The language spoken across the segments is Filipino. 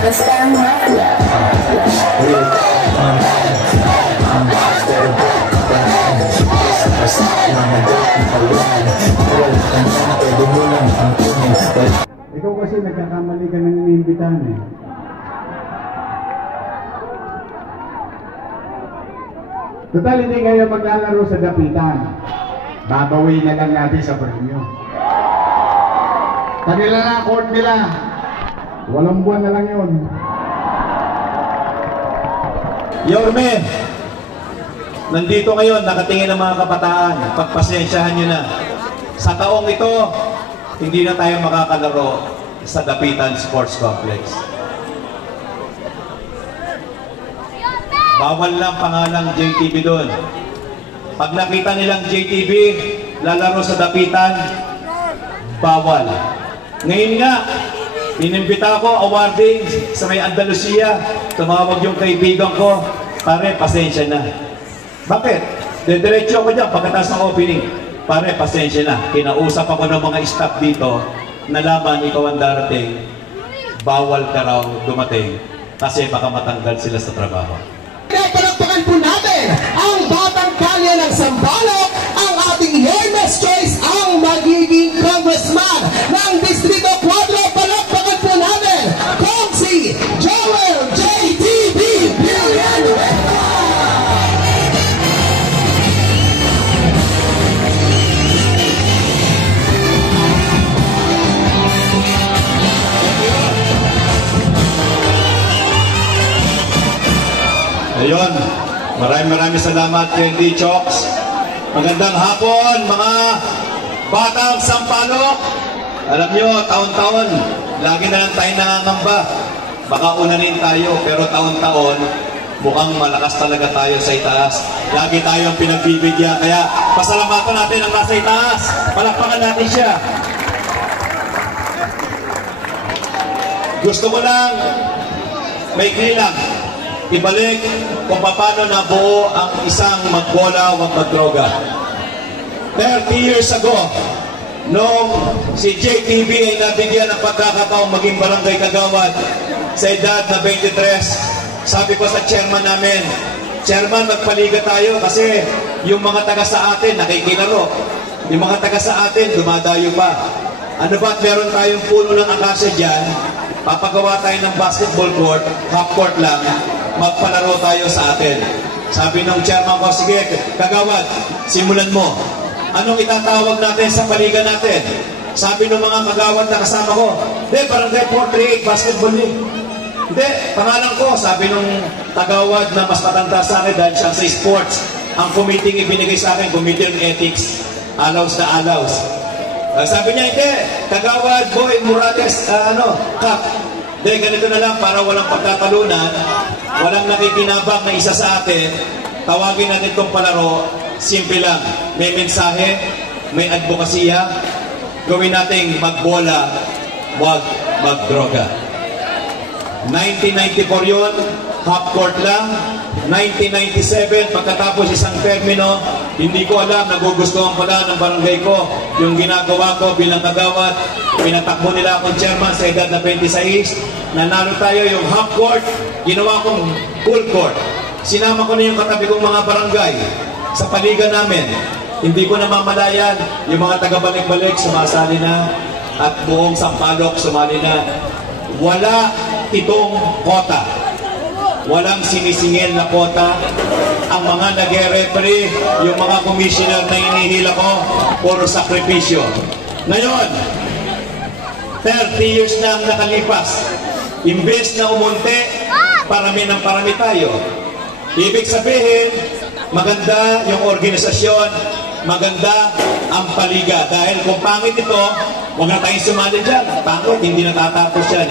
Superstar Mafia. Ikaw kasi nagkakamali ka ng inimbitahan eh. Total, hindi kayo maglalaro sa dapitan. Babawi na lang natin sa premyo. Kanila na, court nila. 8 buwan na lang yun. Yorme, nandito ngayon, nakatingin ang mga kabataan. Pagpasensyahan nyo na. Sa taong ito, hindi na tayo makakalaro sa Dapitan Sports Complex. Bawal lang pangalang JTV doon. Pag nakita nilang JTV, lalaro sa Dapitan, bawal. Ngayon nga, inimbita ko, awarding sa may Andalusia, tumawag yung kaibigan ko, pare, pasensya na. Bakit? Dediretso ako dyan pagkatapos ng opening. Pare, pasensya na. Kinausap ako ng mga staff dito, nalaman ikaw ang darating, bawal ka raw dumating kasi baka matanggal sila sa trabaho. Palakpakan po natin ang batang kalye ng Sampaloc, ang ating Hermes Choice, ang magiging congressman ng Distrito 4. Palakpakan po natin kung si Joel JTV Villanueva. Ayun, maraming salamat kay D. Chokes. Magandang hapon mga batang Sampaloc. Alam nyo, taon-taon, lagi na lang tayo nangangamba. Baka unanin tayo, pero taon-taon, mukhang malakas talaga tayo sa itaas. Lagi tayong pinagbibigyan, kaya pasalamatan natin ang nasa itaas. Palakpakan natin siya. Gusto ko lang, may kilang, ibalik kung paano nabuo ang isang magbola o magdroga. 30 years ago, nung si JTV ay nabigyan ng pagkakataong maging barangay kagawad sa edad na 23, sabi ko sa chairman namin, Chairman, magpaliga tayo kasi yung mga taga sa atin nakikilaro. Yung mga taga sa atin dumadayo pa. Ano ba't meron tayong puno ng akasya dyan? Papagawa tayo ng basketball court, half court lang, magpalaro tayo sa atin. Sabi ng chairman ko, sige, kagawad, simulan mo. Anong itatawag natin sa paliga natin? Sabi ng mga kagawad na kasama ko, hindi, barangay 438 basketball league. Hindi, pangalan ko, sabi ng tagawad na mas matanda sa akin dahil siya sa sports. Ang committee ibinigay sa akin, committee on ethics, alaws na alaws. Sabi niya, hindi, kagawad, boy, Morales, cup. Hindi, ganito na lang para walang pagkatalunan, walang nakikinabang na isa sa atin, tawagin natin itong palaro, simple lang, may mensahe, may advokasya, gawin nating magbola, wag magdroga. 1994 yun, half court lang. 1997, pagkatapos isang termino, hindi ko alam, nagugustuhan pala ng barangay ko yung ginagawa ko bilang kagawad. Pinatakbo nila akong chairman sa edad na 26. Nanalo tayo yung half court, ginawa kong full court. Sinama ko na yung katabi kong mga barangay sa paliga namin. Hindi ko namamalayan, yung mga taga-balik-balik sumasali na at buong Sampaloc sumali na. Wala itong kota. Walang sinisingil na kota. Ang mga nag-referee, yung mga commissioner na inihila ko, puro sakripisyo. Ngayon, 30 years na ang nakalipas. Imbes na umunti, parami ng parami tayo. Ibig sabihin, maganda yung organisasyon, maganda ang paliga. Dahil kung pangit ito, huwag na tayong sumali dyan. Pangit, hindi natatapos yan.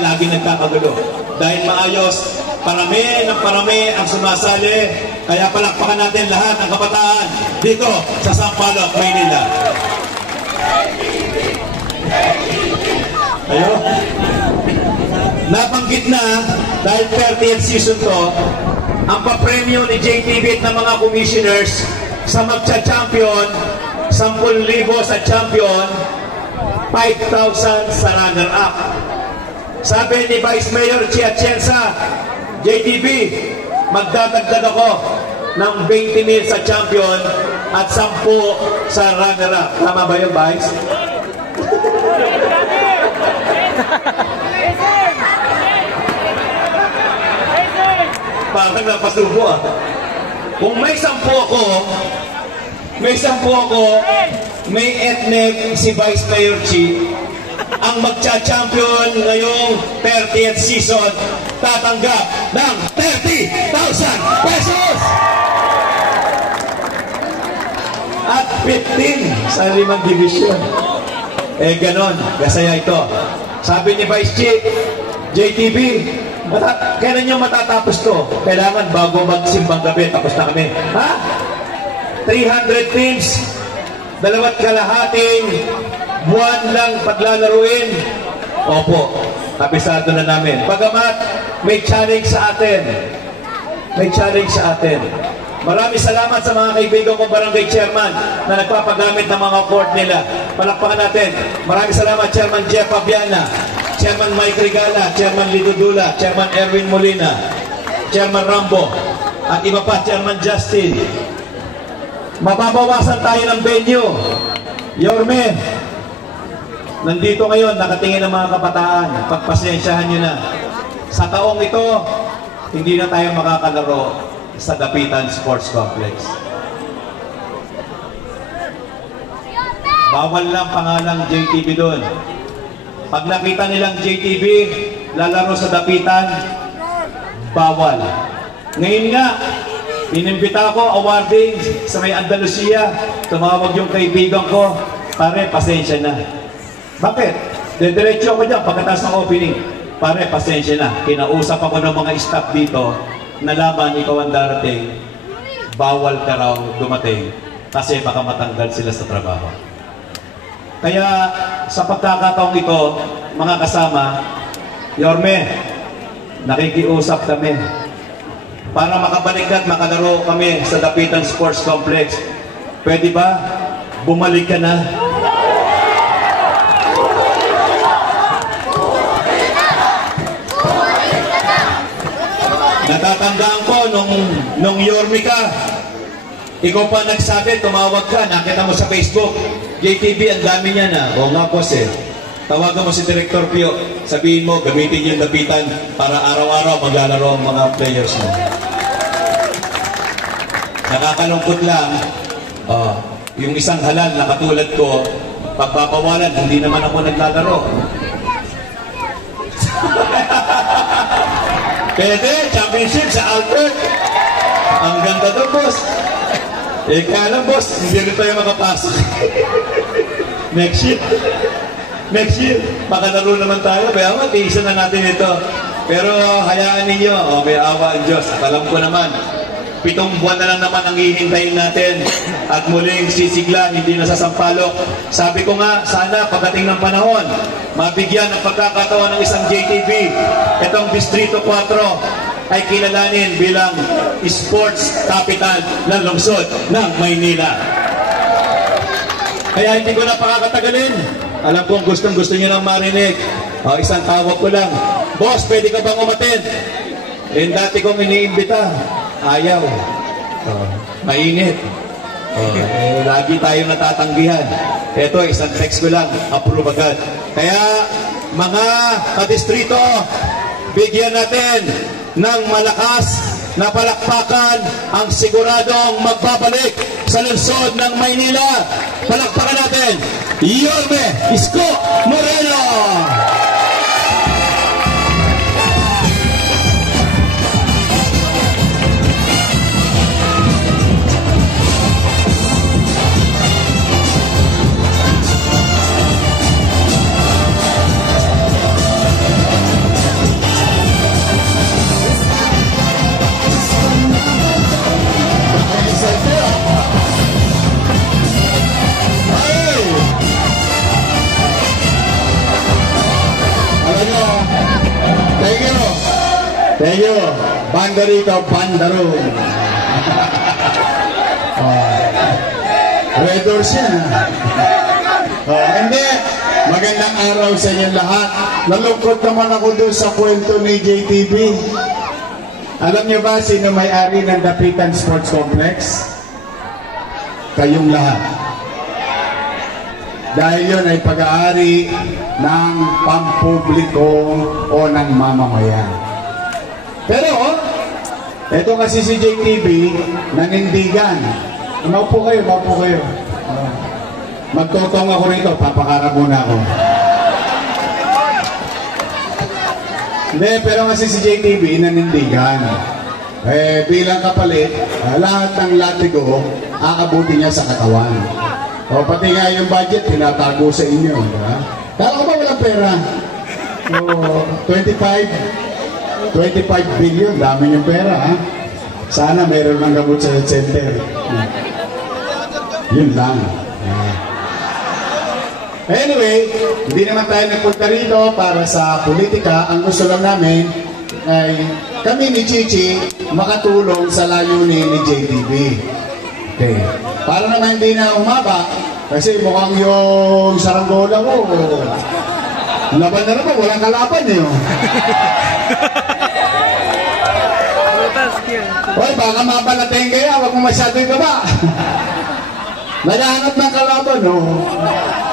Lagi nagkakagulo. Dahil maayos, parami ng parami ang sumasali. Kaya palakpakan natin lahat ng kabataan dito sa Sampaloc, Maynila. Ayun. Nabanggit na, dahil 30th season to, ang papremyo ni JTV at ng mga commissioners sa magcha-champion, 10,000 sa champion, 5,000 sa runner-up. sabi ni Vice Mayor Atienza, JTB, magdadagdag ako ng 20 mil sa champion at 10 sa runner-up. Tama ba yun, Vice? Parang napasubo ah. Kung may 10 ako, may ethnic si Vice Mayor Chi, ang magcha-champion ngayong 30th season, tatanggap ng 30,000 pesos! At 15 sa 5 division. Eh ganon, kasaya ito. Sabi ni Vice Chi, JTB, kailan nyo matatapos to? Kailangan bago magsimbang gabi, tapos na kami. Ha? 300 teams, 2.5 buwan lang paglalaruin. Opo, kabisado na namin. Bagamat may challenge sa atin. May challenge sa atin. Maraming salamat sa mga kaibigan kong barangay chairman na nagpapagamit ng mga court nila. Palakpakan natin. Maraming salamat Chairman Jeff Fabiana, Chairman Mike Regala, Chairman Lido Dula, Chairman Erwin Molina, Chairman Rambo, at iba pa, Chairman Justin. Mababawasan tayo ng venue. Yorme, nandito ngayon, nakatingin ng mga kabataan. Pagpasensyahan nyo na. Sa taong ito, hindi na tayo makakalaro sa Dapitan Sports Complex. Bawal lang pangalang JTB doon. Pag nakita nilang JTB lalaro sa Dapitan, bawal. Ngayon nga, inimbita ako awarding sa may Andalusia. Tumawag yung kaibigan ko, pare, pasensya na. Bakit? Dediretso ako dyan pagkatapos ng opening. Pare, pasensya na. Kinausap ako ng mga staff dito, nalaman ikaw ang darating, bawal ka raw dumating kasi baka matanggal sila sa trabaho. Kaya sa pagkakataong ito, mga kasama, Yorme, nakikiusap kami para makabalik at makalaro kami sa Dapitan Sports Complex. Pwede ba? Bumalik ka na. Natatandaan ko nung Yorme ka, ikaw pa nagsabi, tumawag ka, nakita mo sa Facebook, JTB, ang dami niya na. O nga po sir, tawagan mo si Director Pio, sabihin mo, gamitin yung Dapitan para araw-araw maglalaro ang mga players mo. Nakakalungkot lang, yung isang halal na katulad ko, pagpapawalan, hindi naman ako naglalaro. Pwede, championship sa Albert. Ang ganda doon, boss. Eh, kaya lang, boss, hindi rin tayo makapasok. Next year, makalaro naman tayo. Kaya matiisan na natin ito. Pero hayaan ninyo, may awa ang Diyos. At alam ko naman, 7 buwan na lang naman ang hihintayin natin. At muling sisigla, hindi na sasampalok. Sabi ko nga, sana pagdating ng panahon, mabigyan ng pagkakataon ng isang JTB, itong Distrito 4 ay kilalanin bilang sports capital ng lungsod ng Maynila. Kaya hindi ko na pakakatagalin. Alam kong gustong-gusto nyo nang marinig. Isang tawag ko lang, boss, pwede ka bang umattend? Dati kong iniimbita, ayaw. Mainit. Lagi tayong natatanggihan. Ito, isang text ko lang, approve agad. Kaya, mga kadistrito, bigyan natin ng malakas na palakpakan ang siguradong magbabalik sa lungsod ng Maynila. Palakpakan natin, Yorme Isko Moreno! Thank you. Banda rito, banda roon. Red Doors yan. Hindi. Magandang araw sa inyo lahat. Nalungkot naman ako doon sa kwento ni JTV. Alam niyo ba sino may-ari ng Dapitan Sports Complex? Kayong lahat. Dahil yun ay pag-aari ng pampubliko o ng mamamayan. Pero, ito kasi si JTV, nanindigan. Maupo kayo, maupo kayo. Magtotong ako rito, papakarap muna ako. Hindi, pero kasi si JTV, nanindigan. Bilang kapalit, lahat ng latigo, aakabuti niya sa katawan. O pati nga yung budget, tinatago sa inyo. Diba? Kala ko ba walang pera? So, 25 billion, dami yung pera. Ha? Sana meron ng gamot sa health center. Yun lang. Anyway, hindi naman tayo nagpunta rito para sa politika. Ang gusto lang namin ay kami ni Chichi makatulong sa layunin ni JTV. Okay. Para naman hindi na umaba, kasi mukhang yung saranggola ko, laban na naman, walang kalaban eh. Hoy, baka mapalating kaya, wag mo masyadong gaba. Naghahanap ng kalaban, no?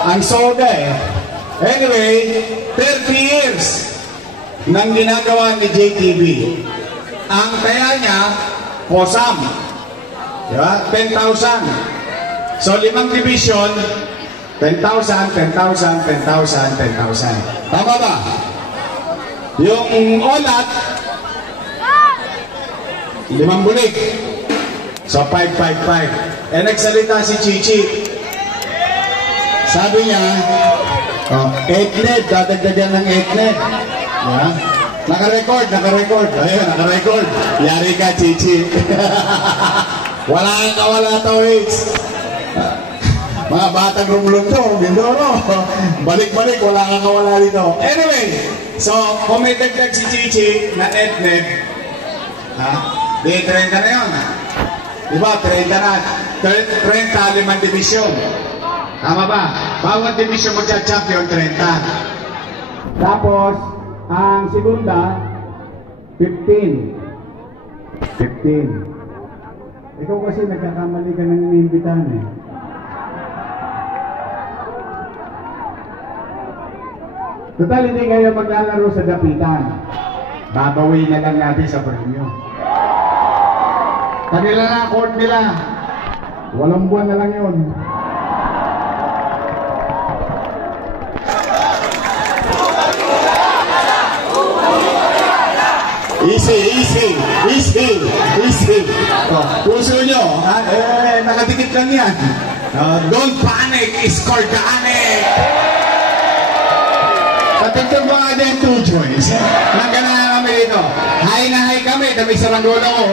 Ang soda eh. Anyway, 30 years nang ginagawa ni JTV. Ang kaya niya, posam. Diba? 10,000. So, 5 division, 10,000, 10,000, 10,000, 10,000. Tama ba? Yung olat, 5 bulig. So, 555. Nagsalita si Chichi. Sabi niya, 8 net, dadagdagan ng 8 net. Diba? Naka-record. Ayun, naka-record. Yari ka, Chichi. Wala kang kawala to, Hicks. Mga batang rumlundo, Mindoro. Balik-balik, wala kang kawala dito. Anyway, so, kung may dagdag si Chichi na etnet, di 30 na yun. Diba, 30 na. 30, 5 division. Tama ba? Bawat division magcha-champion, 30. Tapos, ang segunda, 15. Ikaw kasi nagkakamali ka ng inimbitahan eh. Total, hindi kayo maglalaro sa Dapitan. Babawi na lang natin sa premyo. Kanila na, court nila. 8 buwan na lang yun. Easy. Puso nyo, nakadikit lang yan. Don't panic, is organic. Patugtog mo nga din 2 joints. Nagana na kami dito. Hi na hi kami, dami sa ranggola ko.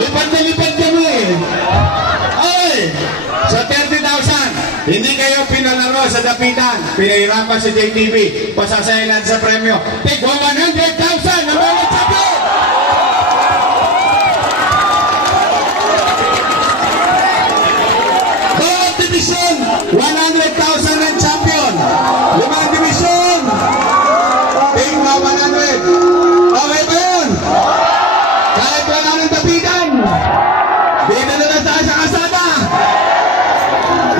Lipad na lipad kami. Ay! So 30,000. Hindi kayo pinalaro sa Dapitan. Pinahirapan si JTV. Pasasayanan sa premyo. Take 100,000 na mga champion! Bawat division, 100,000 ng champion. 5 division. Take 100. Okay ba yun? Kahit wala ng Dapitan. Dito na lang tayo sa kasama.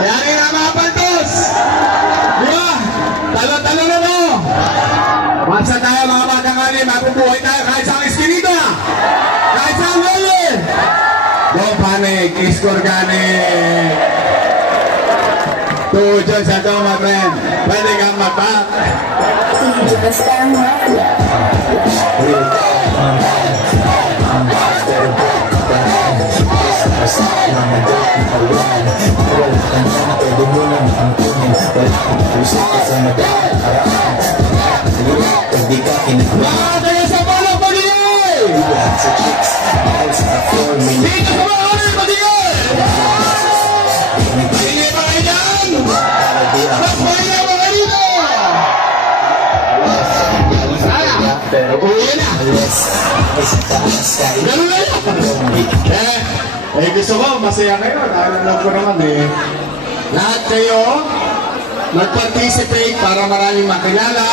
Yari na mga pantos. Diba? Talo-talo na no. Basta tayo mga matangani, mabubuhay tayo kahit sa eskinita. Kahit sa lolo. Don't panic, is organic. 2 joints sa ito, my friend. Pwede kang mag-back. Kaya sa balong pag-iay! Dito sa balong pag-iay! Pag-iay ba kayo dyan? Mas pag-iay ba kayo dito? Uwi na! Ganun na yan! Eh, gusto ko, masaya kayo. Alam ko naman eh. Lahat kayo, mag-participate para maraming makilala.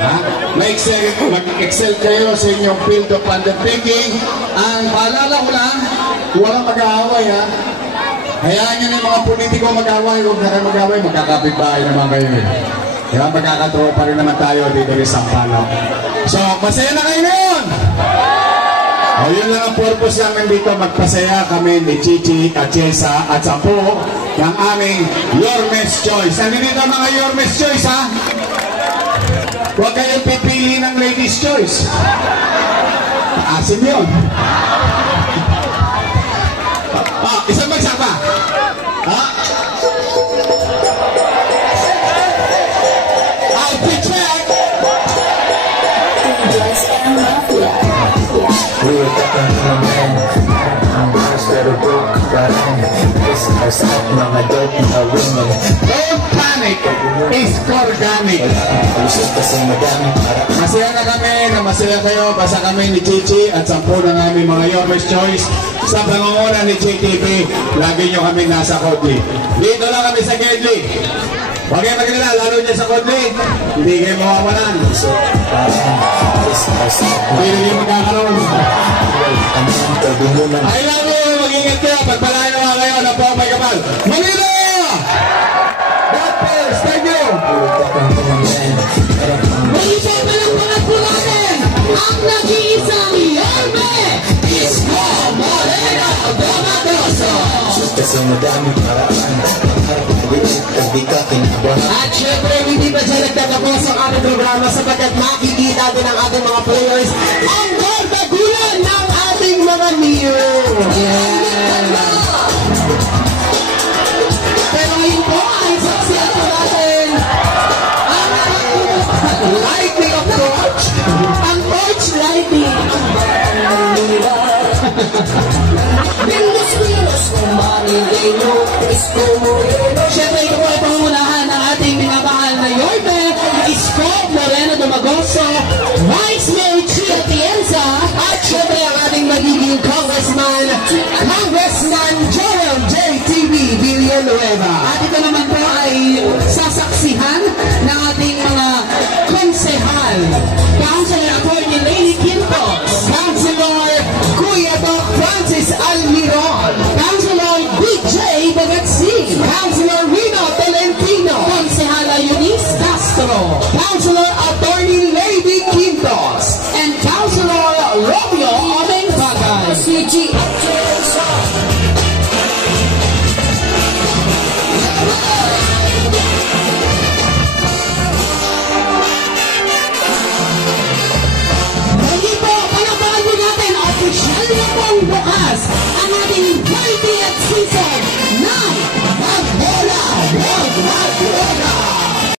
Ha? Mag-excel kayo sa inyong field of undertaking. Ang paalala ko lang, walang mag-aaway ha. Hayaan nyo na yung mga politiko mag-aaway. Huwag na kayo mag-aaway, magkakapit-bahay naman kayo eh. Kaya magkakatropa rin naman tayo dito rin sa Sampaloc. So, masaya na kayo ngayon! O, yun lang ang purpose namin dito, magpasaya kami ni Chichi at Chesa at Sampo ng aming Your Best Choice. Ano dito mga Your Best Choice, ha? Huwag kayong pipili ng Ladies Choice. Asim yun. Isang bagsak pa. Ha? I'll be check. We were talking to a man, I'm instead of broke, but this is mga dope na women. Don't panic, it's organic. Kasi madami para Masaya na kami, na masaya kayo, basta kami ni Chichi at 10 ng aming mga Your Best Choice. Sa pangunguna ni JTV, lagi nyo kami nasa Kodli. Dito lang kami sa Kedli. Huwag kayo magkilala, lalo niya sa Kodli. Hindi kayo mawawalan. Hindi rin yung magkakaroon. I love you, mag-ingat kayo. Pagpalain naman kayo na po may kapal. Manila! God bless, thank you! Maisip na lang mga pulanin ang nag-iisang Yorme Isko Moreno Domagoso. Kasi madami paraan di ka kinabahan. At syempre, hindi pa dyan nagtatapos ang aming programa sapagkat makikita din ang ating mga players ang bardagulan ng ating mga niyo. Pero ngayon po ay saksiyan po natin ang lightning of torch. Ang torch lighting. Siyempre ito po ay pangunahan ng ating minamahal na Yorme Isko Moreno Domagoso, Vice Mayor Chia Tienza, at siyempre ang ating magiging Congressman Joel JTV Villanueva. At ito naman po ay sasaksihan ng ating mga konsehal, Councilor Atty. Lady Quintos, Councilor Kuya Doc Francis Almiron, Councilor DJ Bagatsi, Councilor Rino Tolentino, Konsehala Eunice Castro, Councilor Atty. Lady Quintos, and Councilor Romeo Omeng Bagay. Muli po, palabahan po natin, opisyal na pong bukas ang ating 30th season ng Magbola! Wag Magbola!